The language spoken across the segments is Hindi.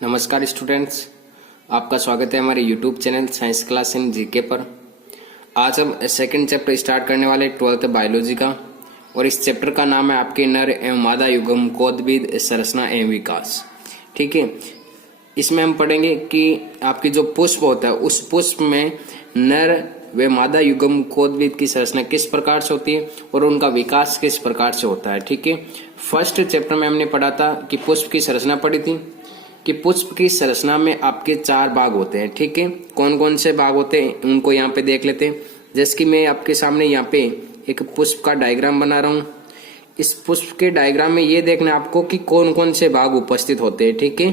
नमस्कार स्टूडेंट्स, आपका स्वागत है हमारे YouTube channel science class in GK पर। आज हम सेकंड चैप्टर स्टार्ट करने वाले 12th बायोलॉजी का, और इस चैप्टर का नाम है आपके नर एवं मादा युग्म कोदबीद संरचना एवं विकास। ठीक है, इसमें हम पढ़ेंगे कि आपकी जो पुष्प होता है उस पुष्प में नर व मादा युग्म कोदबीद की संरचना किस प्रकार से होती है और उनका विकास किस प्रकार से होता है। ठीक है, फर्स्ट चैप्टर में हमने पढ़ा था कि पुष्प की संरचना पढ़ी थी कि पुष्प की संरचना में आपके 4 भाग होते हैं। ठीक है, कौन कौन से भाग होते हैं उनको यहाँ पे देख लेते हैं। जैसे कि मैं आपके सामने यहाँ पे एक पुष्प का डायग्राम बना रहा हूँ। इस पुष्प के डायग्राम में ये देखना आपको कि कौन कौन से भाग उपस्थित होते हैं। ठीक है,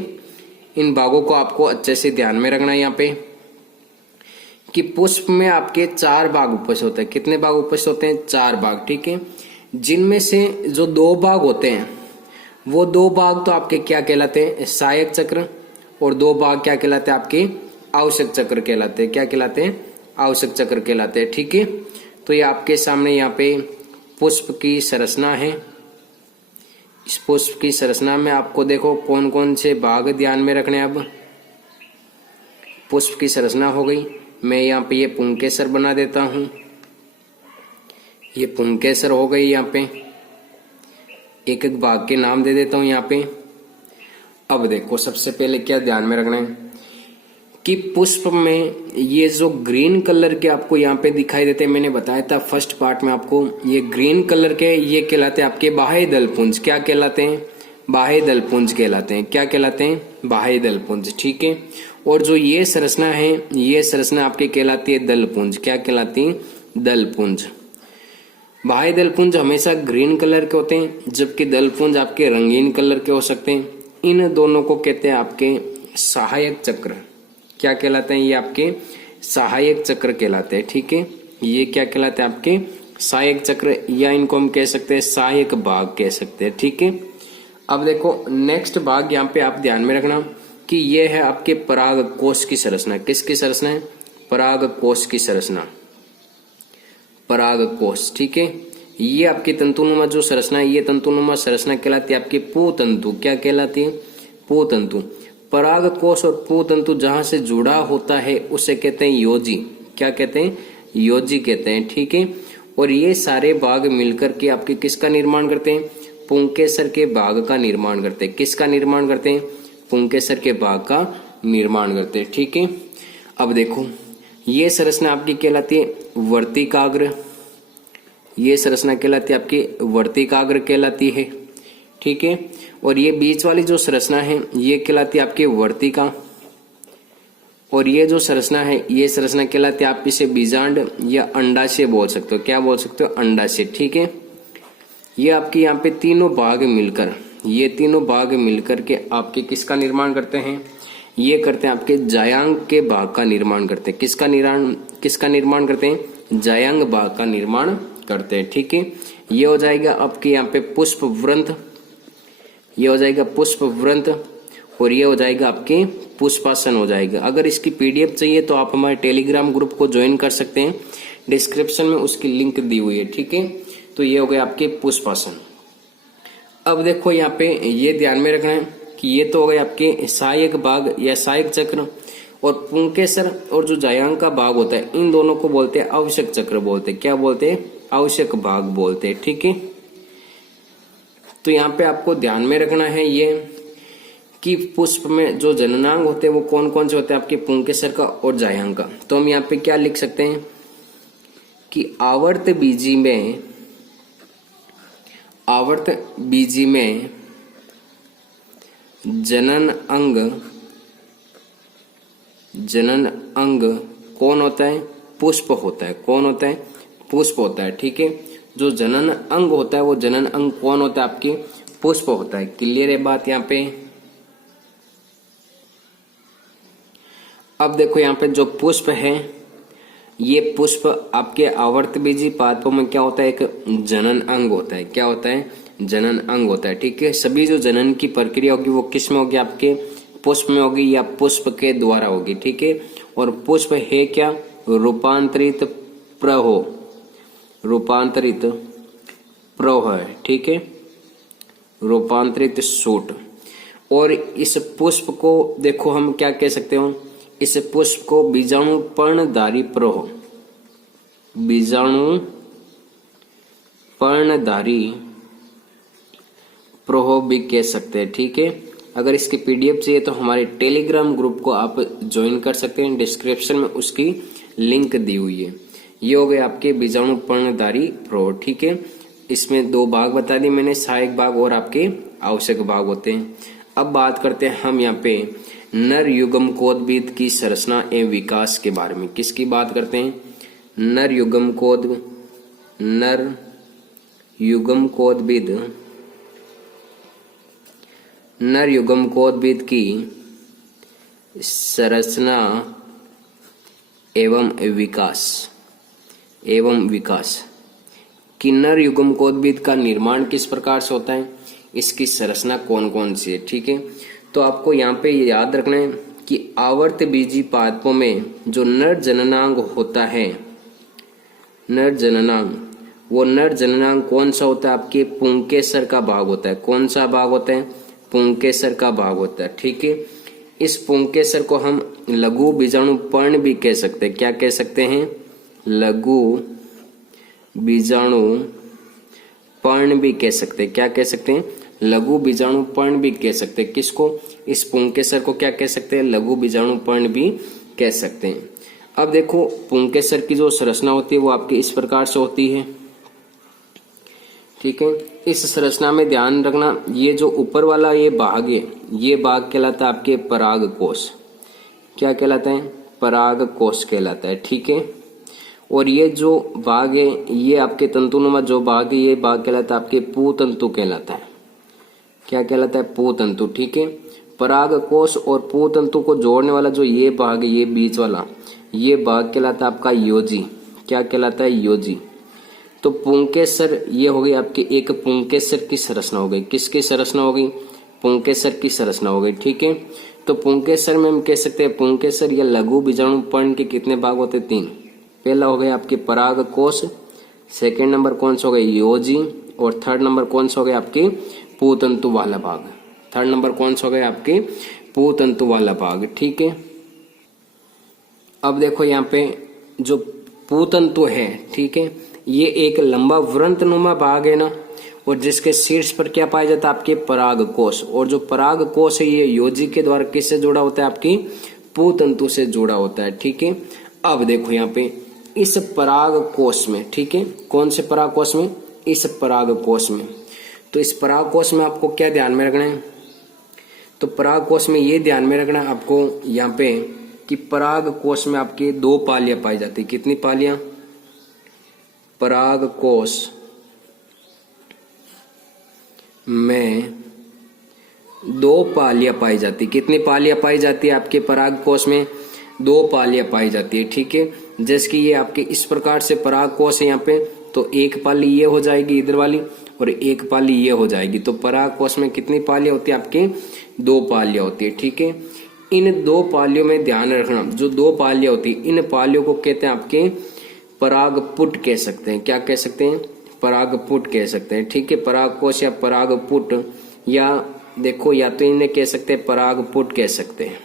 इन भागों को आपको अच्छे से ध्यान में रखना है यहाँ पे कि पुष्प में आपके 4 भाग उपस्थित होते हैं। कितने भाग उपस्थित होते हैं? 4 भाग। ठीक है, जिनमें से जो 2 भाग होते हैं वो 2 भाग तो आपके क्या कहलाते हैं? सहायक चक्र, और 2 भाग क्या कहलाते हैं? आपके आवश्यक चक्र कहलाते हैं। क्या कहलाते हैं? आवश्यक चक्र कहलाते हैं। ठीक है, तो ये आपके सामने यहाँ पे पुष्प की संरचना है। इस पुष्प की संरचना में आपको देखो कौन कौन से भाग ध्यान में रखने। अब पुष्प की संरचना हो गई। मैं यहाँ पे ये पुंकेसर बना देता हूं। ये पुंकेसर हो गई। यहाँ पे एक एक भाग के नाम दे देता हूं यहाँ पे। अब देखो सबसे पहले क्या ध्यान में रखना है कि पुष्प में ये जो ग्रीन कलर के आपको यहाँ पे दिखाई देते हैं, मैंने बताया था फर्स्ट पार्ट में आपको, ये ग्रीन कलर के ये कहलाते हैं आपके बाह्य दलपुंज। क्या कहलाते हैं? बाह्य दलपुंज कहलाते हैं। क्या कहलाते हैं? बाह्य दलपुंज। ठीक है, और जो ये संरचना है ये संरचना आपकी कहलाती है दलपुंज। क्या कहलाती है? दलपुंज। बाह्य दलपुंज हमेशा ग्रीन कलर के होते हैं, जबकि दलपुंज आपके रंगीन कलर के हो सकते हैं। इन दोनों को कहते हैं आपके सहायक चक्र। क्या कहलाते हैं? ये आपके सहायक चक्र कहलाते हैं। ठीक है, ये क्या कहलाते हैं? आपके सहायक चक्र, या इनको हम कह सकते हैं सहायक भाग कह सकते हैं। ठीक है, अब देखो नेक्स्ट भाग यहाँ पे आप ध्यान में रखना कि ये है आपके पराग कोश की संरचना। किसकी संरचना है? पराग कोश की संरचना, पराग कोश। ठीक है, ये आपकी तंतुनुमा जो संरचना है ये तंतुनुमा संरचना कहलाती है आपकी पुतंतु। क्या कहलाती है? पुतंतु। पराग कोश और पुतंतु जहां से जुड़ा होता है उसे कहते हैं योजी। क्या कहते हैं? योजी कहते हैं। ठीक है, और ये सारे भाग मिलकर के आपके किसका निर्माण करते हैं? पुंकेसर के भाग का निर्माण करते हैं। किसका निर्माण करते हैं? पुंकेसर के भाग का निर्माण करते हैं। ठीक है, अब देखो ये संरचना आपकी कहलाती है वर्तिकाग्र। ये संरचना कहलाती है आपकी वर्तिकाग्र कहलाती है। ठीक है, और ये बीच वाली जो संरचना है ये कहलाती है आपकी वर्तिका, और ये जो संरचना है ये संरचना कहलाती है, आप इसे बीजांड या अंडाशय बोल सकते हो। क्या बोल सकते हो? अंडाशय। ठीक है, ये आपके यहाँ पे तीनों भाग मिलकर, ये तीनों भाग मिलकर के आपके किसका निर्माण करते हैं? ये करते हैं आपके जायांग के भाग का निर्माण करते हैं। किसका निर्माण करते हैं? जायांग भाग का निर्माण करते हैं। ठीक है, ये हो जाएगा आपके यहाँ पे पुष्प वृंत, ये हो जाएगा पुष्प वृंत, और ये हो जाएगा आपके पुष्पासन हो जाएगा। अगर इसकी पीडीएफ चाहिए तो आप हमारे टेलीग्राम ग्रुप को ज्वाइन कर सकते हैं, डिस्क्रिप्शन में उसकी लिंक दी हुई है। ठीक है, तो ये हो गए आपके पुष्पासन। अब देखो यहाँ पे ये ध्यान में रखना है कि ये तो हो गए आपके सहायक भाग या सहायक चक्र, और पुंकेसर और जो जायांग का भाग होता है इन दोनों को बोलते हैं आवश्यक चक्र बोलते हैं। क्या बोलते हैं? आवश्यक भाग बोलते हैं। ठीक है, तो यहाँ पे आपको ध्यान में रखना है ये कि पुष्प में जो जननांग होते हैं वो कौन कौन से होते हैं? आपके पुंकेसर का और जायांग का। तो हम यहाँ पे क्या लिख सकते हैं कि आवर्त बीजी में जनन अंग कौन होता है? पुष्प होता है। कौन होता है? पुष्प होता है। ठीक है, जो जनन अंग होता है वो जनन अंग कौन होता है? आपके पुष्प होता है। क्लियर है बात यहाँ पे? अब देखो यहाँ पे जो पुष्प है ये पुष्प आपके आवर्तबीजी पादपों में क्या होता है? एक जनन अंग होता है। क्या होता है? जनन अंग होता है। ठीक है, सभी जो जनन की प्रक्रिया होगी वो किस में होगी? आपके पुष्प में होगी या पुष्प के द्वारा होगी। ठीक है, और पुष्प है क्या? रूपांतरित प्रहो, रूपांतरित प्रहो है। ठीक है, रूपांतरित सूट। और इस पुष्प को देखो हम क्या कह सकते हो, इस पुष्प को बीजाणु पर्णधारी प्रवाह, बीजाणु पर्णधारी प्रवाह भी कह सकते हैं। ठीक है, अगर इसकी पीडीएफ चाहिए तो हमारे टेलीग्राम ग्रुप को आप ज्वाइन कर सकते हैं, डिस्क्रिप्शन में उसकी लिंक दी हुई है। ये हो गए आपके बीजाणु पर्णधारी प्रवाह। ठीक है, इसमें दो भाग बता दिए मैंने, सहायक भाग और आपके आवश्यक भाग होते हैं। अब बात करते हैं हम यहाँ पे नर युग्मकोद्भिद की संरचना एवं विकास के बारे में। किसकी बात करते हैं? नर युग्मकोद्भिद की संरचना एवं विकास कि नर युग्मकोद्भिद का निर्माण किस प्रकार से होता है, इसकी संरचना कौन कौन सी है। ठीक है, तो आपको यहाँ पे याद रखना है कि आवर्त बीजी पादपों में जो नर जननांग होता है, नर जननांग, वो नर जननांग कौन सा होता है? आपके पुंकेसर का भाग होता है। कौन सा भाग होता है? पुंकेसर का भाग होता है। ठीक है, इस पुंकेसर को हम लघु बीजाणु पर्ण भी कह सकते हैं। क्या कह सकते हैं? लघु बीजाणु पर्ण भी कह सकते हैं। क्या कह सकते हैं? लघु बीजाणु पर्ण भी कह सकते हैं। किसको? इस पुंकेसर को क्या कह सकते हैं? लघु बीजाणु पर्ण भी कह सकते हैं। अब देखो पुंकेसर की जो संरचना होती है वो आपकी इस प्रकार से होती है। ठीक है, इस संरचना में ध्यान रखना, ये जो ऊपर वाला ये भाग है, ये भाग कहलाता है आपके पराग कोश। क्या कहलाता है? पराग कोश कहलाता है। ठीक है, और ये जो भाग है, ये आपके तंतुनुमा जो भाग है, ये भाग कहलाता है आपके पूतंतु कहलाता है। क्या कहलाता है? पूतंतु। ठीक है, पराग कोश और पूतंतु को जोड़ने वाला जो ये भाग है, ये बीच वाला, ये भाग कहलाता है आपका योजी। क्या कहलाता है? योजी। तो पुंकेसर ये हो गई आपकी एक पुंकेसर की संरचना हो गई। किसकी संरचना हो गई? पुंकेसर की संरचना हो गई। ठीक है, तो पुंकेसर में हम कह सकते हैं पुंकेसर या लघु बीजाणु पर्ण के कितने भाग होते हैं? 3। पहला हो गया आपके पराग कोश, सेकेंड नंबर कौन सा हो गया? योजी, और थर्ड नंबर कौन सा हो गया? आपके पूतंतु वाला भाग। थर्ड नंबर कौन सा हो गया? आपके पूतंतु वाला भाग। ठीक है, अब देखो यहाँ पे जो पूतंतु है, ठीक है, ये एक लंबा वृंतनुमा भाग है ना, और जिसके शीर्ष पर क्या पाया जाता है? आपके पराग कोश। और जो पराग कोश है ये योजी के द्वारा किससे जुड़ा होता है? आपकी पूतंतु से जुड़ा होता है। ठीक है, अब देखो यहाँ पे इस पराग कोश में, ठीक है, कौन से पराग कोश में? इस पराग कोश में। तो इस पराग कोश में आपको क्या ध्यान में रखना है? तो पराग कोश में ये ध्यान में रखना है आपको यहाँ पे कि पराग कोश में आपके 2 पालियां पाई जाती। कितनी पालियां? पराग कोश में 2 पालियां पाई जाती। कितनी पालियां पाई जाती है? आपके पराग कोश में 2 पालियां पाई जाती है। ठीक है, जैसे कि ये आपके इस प्रकार से पराग कोश है यहाँ पे, तो एक पाली ये हो जाएगी इधर वाली, और एक पाली ये हो जाएगी। तो पराग कोश में कितनी पालियां होती है? आपके 2 पालियां होती है। ठीक है, इन 2 पालियों में ध्यान रखना, जो 2 पालियां होती है, इन पालियों को कहते हैं आपके परागपुट कह सकते हैं। क्या कह सकते हैं? परागपुट कह सकते हैं। ठीक है, परागकोश या परागपुट, या देखो या तो इन्हें कह सकते हैं परागपुट कह सकते हैं।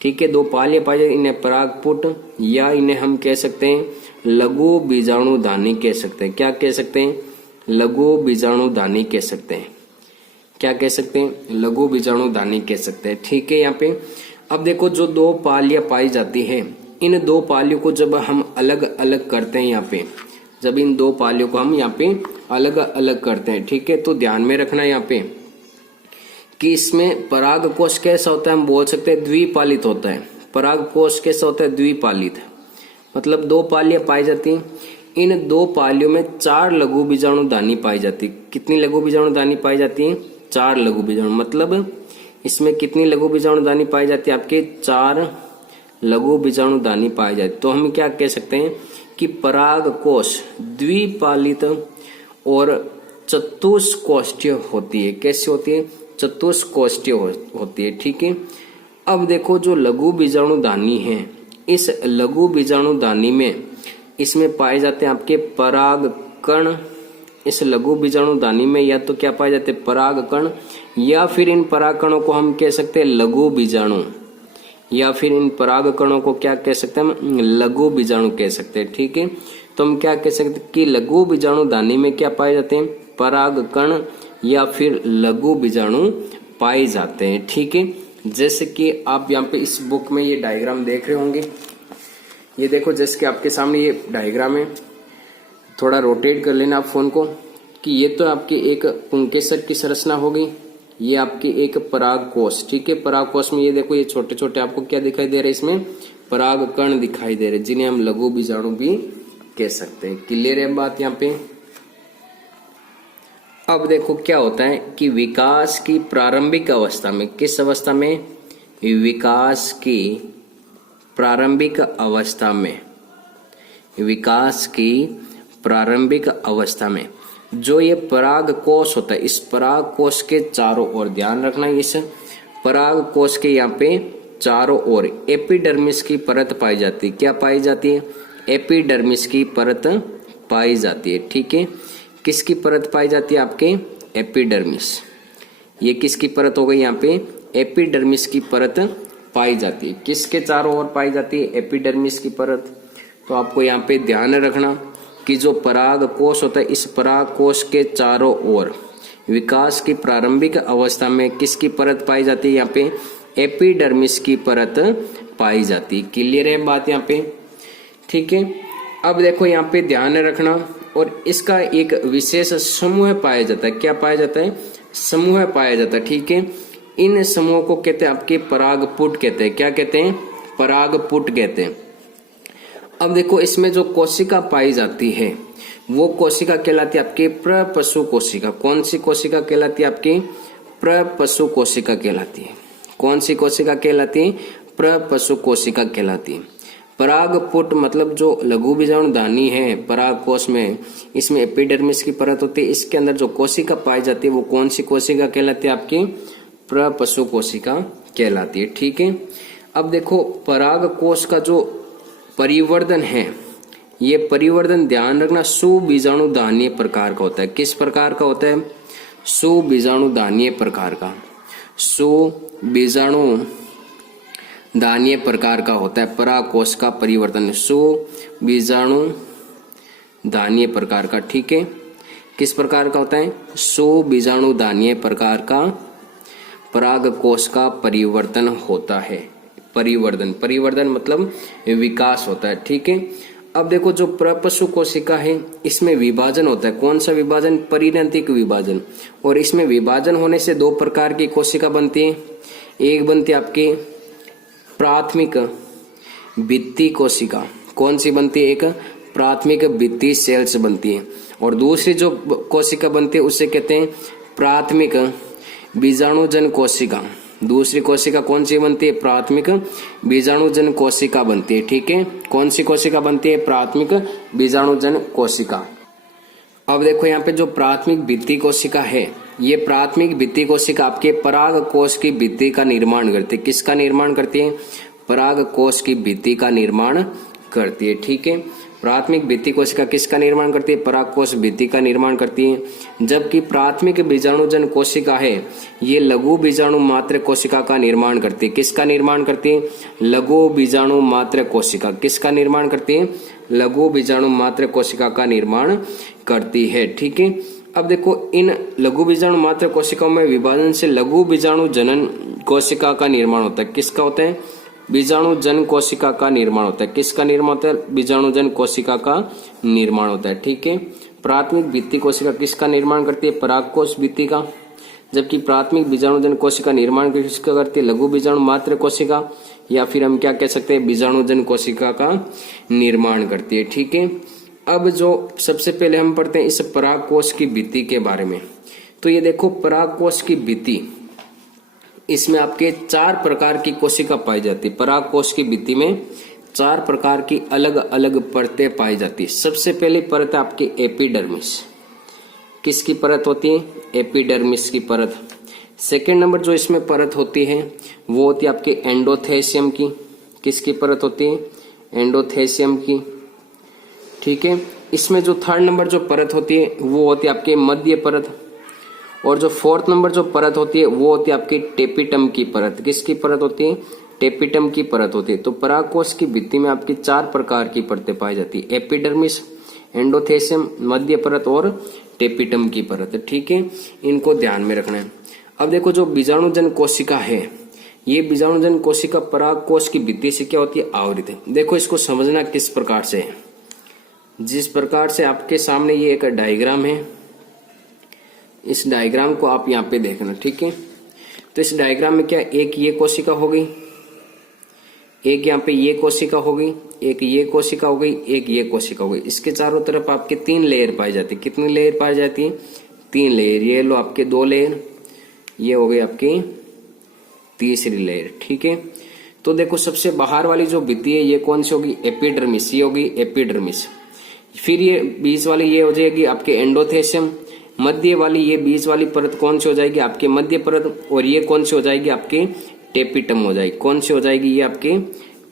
ठीक है, 2 पालियां पाई जाती, इन्हें परागपुट या इन्हें हम कह सकते हैं लघु बीजाणुधानी कह सकते हैं। क्या कह सकते हैं? लघु बीजाणुधानी कह सकते हैं। क्या कह सकते हैं? लघु बीजाणुधानी कह सकते हैं। ठीक है, यहाँ पे अब देखो जो 2 पालियां पाई जाती है, इन 2 पालियों को जब हम अलग अलग करते हैं यहाँ पे, जब इन 2 पालियों को हम यहाँ पे अलग अलग करते हैं, ठीक है, तो ध्यान में रखना यहाँ पे कि इसमें पराग कोश कैसा होता है? हम बोल सकते हैं द्विपालित होता है। पराग कोश कैसा होता है? द्विपालित, मतलब 2 पालियां पाई जाती हैं। इन 2 पालियों में 4 लघु बीजाणुधानी पाई जाती। कितनी लघु बीजाणुधानी पाई जाती है? 4 लघु बीजाणु। मतलब इसमें कितनी लघु बीजाणुधानी पाई जाती है? आपके 4 लघु बीजाणुधानी पाई जाती। तो हम क्या कह सकते हैं कि पराग कोश द्विपालित और चतुष्कोष्ठीय होती है। कैसी होती है? चतुष्कोष्ठीय होती है। ठीक है, अब देखो जो लघु बीजाणुधानी है, इस लघु बीजाणुधानी में इसमें पाए जाते हैं आपके पराग कण। इस लघु बीजाणुधानी में या तो क्या पाए जाते हैं? पराग कण, या फिर इन परागकणों को हम कह सकते हैं लघु बीजाणु, या फिर इन परागकणों को क्या कह सकते हैं हम, लघु बीजाणु कह सकते हैं। ठीक है, तो हम क्या कह सकते हैं कि लघु बीजाणु दानी में क्या पाए जाते हैं, परागकण या फिर लघु बीजाणु पाए जाते हैं। ठीक है, जैसे कि आप यहाँ पे इस बुक में ये डायग्राम देख रहे होंगे, ये देखो जैसे कि आपके सामने ये डायग्राम है, थोड़ा रोटेट कर लेना आप फोन को, कि ये तो आपकी एक पुंकेसर की संरचना हो गई, ये आपकी एक परागकोश। ठीक है, परागकोश में ये देखो ये छोटे छोटे आपको क्या दिखाई दे रहे हैं, इसमें परागकण दिखाई दे रहे हैं, जिन्हें हम लघु बीजाणु भी कह सकते हैं। क्लियर है बात यहाँ पे। अब देखो क्या होता है कि विकास की प्रारंभिक अवस्था में, किस अवस्था में, विकास की प्रारंभिक अवस्था में, विकास की प्रारंभिक अवस्था में जो ये परागकोश होता है, इस परागकोश के चारों ओर ध्यान रखना, इस परागकोश के यहाँ पे चारों ओर एपिडर्मिस की परत पाई जाती है। क्या पाई जाती है, एपिडर्मिस की परत पाई जाती है। ठीक है, किसकी परत पाई जाती है, आपके एपिडर्मिस। ये किसकी परत हो गई, यहाँ पे एपिडर्मिस की परत पाई जाती है। किसके चारों ओर पाई जाती है, एपिडर्मिस की परत। तो आपको यहाँ पे ध्यान रखना कि जो परागकोश होता है, इस परागकोश के चारों ओर विकास की प्रारंभिक अवस्था में किसकी परत पाई जाती है, यहाँ पे एपिडर्मिस की परत पाई जाती है। क्लियर है बात यहाँ पे। ठीक है, अब देखो यहाँ पे ध्यान रखना, और इसका एक विशेष समूह पाया जाता है। क्या पाया जाता है, समूह पाया जाता है। ठीक है, इन समूहों को कहते हैं आपके परागपुट कहते हैं। क्या कहते हैं, परागपुट कहते हैं। अब देखो इसमें जो कोशिका पाई जाती है वो कोशिका कहलाती है आपकी प्रपशु कोशिका। कौन सी कोशिका कहलाती है, आपकी प्रपशु कोशिका कहलाती है। कौन सी कोशिका कहलाती है, प्रपशु कोशिका कहलाती है। परागपुट मतलब जो लघु बीजाणु दानी है परागकोश में, इसमें एपिडर्मिस की परत होती है, इसके अंदर जो कोशिका पाई जाती है वो कौन सी कोशिका कहलाती है, आपकी प्रपशु कोशिका कहलाती है। ठीक है, अब देखो परागकोश का जो परिवर्धन है, ये परिवर्धन ध्यान रखना सुबीजाणु दानीय प्रकार का होता है। किस प्रकार का होता है, सुबीजाणु दानीय प्रकार का, सुबीजाणु दानीय प्रकार का होता है। परागकोश का परिवर्तन सुबीजाणु दानीय प्रकार का। ठीक है, किस प्रकार का होता है, सुबीजाणु दानीय प्रकार का परागकोश का परिवर्तन होता है। परिवर्धन, परिवर्धन मतलब विकास होता है। ठीक है, अब देखो जो प्रपशु कोशिका है इसमें विभाजन होता है। कौन सा विभाजन, परिणतिक विभाजन। और इसमें विभाजन होने से दो प्रकार की कोशिका बनती है। एक बनती है आपकी प्राथमिक भित्ति कोशिका। कौन सी बनती है, एक प्राथमिक भित्ति सेल्स बनती है। और दूसरी जो कोशिका बनती है उसे कहते हैं प्राथमिक बीजाणुजन कोशिका। दूसरी कोशिका कौन सी बनती है, प्राथमिक बीजाणुजन कोशिका बनती है। ठीक है, कौन सी कोशिका बनती है, प्राथमिक बीजाणुजन कोशिका। अब देखो यहाँ पे जो प्राथमिक भित्ति कोशिका है, ये प्राथमिक भित्ति कोशिका आपके परागकोश की भित्ति का निर्माण करती है। किसका निर्माण करती है, परागकोश की भित्ति का निर्माण करती है। ठीक है, प्राथमिक भित्ति कोशिका किसका निर्माण करती है, परागकोश भित्ति का निर्माण करती है। जबकि प्राथमिक बीजाणुजन कोशिका है ये लघु बीजाणु मात्र कोशिका का निर्माण करती है। किसका निर्माण करती है, लघु बीजाणु मात्र कोशिका। किसका निर्माण करती है, लघु बीजाणु मात्र कोशिका का निर्माण करती है। ठीक है, अब देखो इन लघु बीजाणु मात्र कोशिकाओं में विभाजन से लघु बीजाणु जनन कोशिका का निर्माण होता है। किसका होता है, बीजाणु जन कोशिका का निर्माण होता है। किसका निर्माण होता है, बीजाणु जन कोशिका का निर्माण होता है। ठीक है, प्राथमिक भित्ति कोशिका किसका निर्माण करती है, परागकोश भित्ति का। जबकि प्राथमिक बीजाणु जन कोशिका निर्माण किसका करती है, लघु बीजाणु मात्र कोशिका, या फिर हम क्या कह सकते हैं, बीजाणु जन कोशिका का निर्माण करती है। ठीक है, अब जो सबसे पहले हम पढ़ते हैं इस परागकोश की भित्ति के बारे में। तो ये देखो परागकोश की भित्ति, इसमें आपके 4 प्रकार की कोशिका पाई जाती है। परागकोश की भित्ति में 4 प्रकार की अलग अलग परतें पाई जाती है। सबसे पहली परत है आपकी एपिडर्मिस। किसकी परत होती है, एपिडर्मिस की परत। सेकेंड नंबर जो इसमें परत होती है वो होती है आपके एंडोथेसियम की। किसकी परत होती है, एंडोथेसियम की। ठीक है, इसमें जो थर्ड नंबर जो परत होती है वो होती है आपके मध्य परत। और जो 4th नंबर जो परत होती है वो होती है आपकी टेपिटम की परत। किसकी परत होती है? टेपिटम की परत होती है। तो परागकोश की भित्ति में आपकी 4 प्रकार की परतें पाई जाती है, एपिडर्मिस, एंडोथेसियम, मध्य परत और टेपिटम की परत। ठीक है, इनको ध्यान में रखना है। अब देखो जो बीजाणुजन कोशिका है, ये बीजाणुजन कोशिका परागकोश की भित्ति से क्या होती है? आवृत है। देखो इसको समझना किस प्रकार से है। जिस प्रकार से आपके सामने ये एक डायग्राम है, इस डायग्राम को आप यहाँ पे देखना। ठीक है, तो इस डायग्राम में क्या, एक ये कोशिका हो गई, एक यहाँ पे ये कोशिका हो गई, एक ये कोशिका हो गई, एक ये कोशिका हो गई। इसके चारों तरफ आपके 3 लेयर पाई जाती है। कितनी लेयर पाई जाती है? 3 लेयर। ये लो आपके 2 लेयर, ये हो गई आपकी तीसरी लेयर। ठीक है, तो देखो सबसे बाहर वाली जो भित्ति है ये कौन सी होगी? एपिडर्मिस। ये होगी एपिडर्मिस। फिर ये बीच वाली ये हो जाएगी आपके एंडोथेसियम। मध्य वाली ये बीच वाली परत कौन सी हो जाएगी? आपके मध्य परत। और ये कौन सी हो जाएगी? आपके टेपिटम हो जाएगी। कौन सी हो जाएगी? ये आपके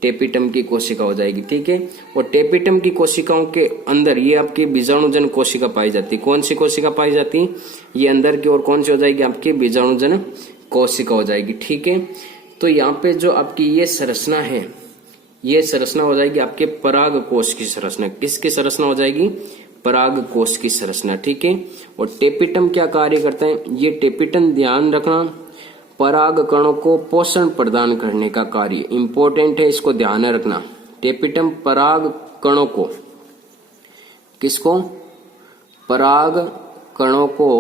टेपिटम की कोशिका हो जाएगी। ठीक है, और टेपिटम की कोशिकाओं के अंदर ये आपकी बीजाणुजन कोशिका पाई जाती है। कौन सी कोशिका पाई जाती है? ये अंदर की ओर कौन सी हो जाएगी? आपकी बीजाणुजन कोशिका हो जाएगी। ठीक है, तो यहाँ पे जो आपकी ये संरचना है, ये संरचना हो जाएगी आपके परागकोश की संरचना। किसकी संरचना हो जाएगी? परागकोश की संरचना। ठीक है, और टेपिटम क्या कार्य करता है? ये टेपिटम, ध्यान रखना, पराग कणों को पोषण प्रदान करने का कार्य इंपॉर्टेंट है, इसको ध्यान में रखना। टेपिटम पराग कणों को, किसको? पराग कणों को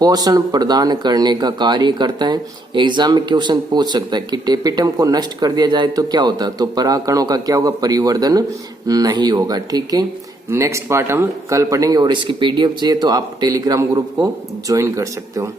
पोषण प्रदान करने का कार्य करता है। एग्जाम में क्वेश्चन पूछ सकता है कि टेपिटम को नष्ट कर दिया जाए तो क्या होता है? तो पराग कणों का क्या होगा? परिवर्धन नहीं होगा। ठीक है, नेक्स्ट पार्ट हम कल पढ़ेंगे, और इसकी पीडीएफ चाहिए तो आप टेलीग्राम ग्रुप को ज्वाइन कर सकते हो।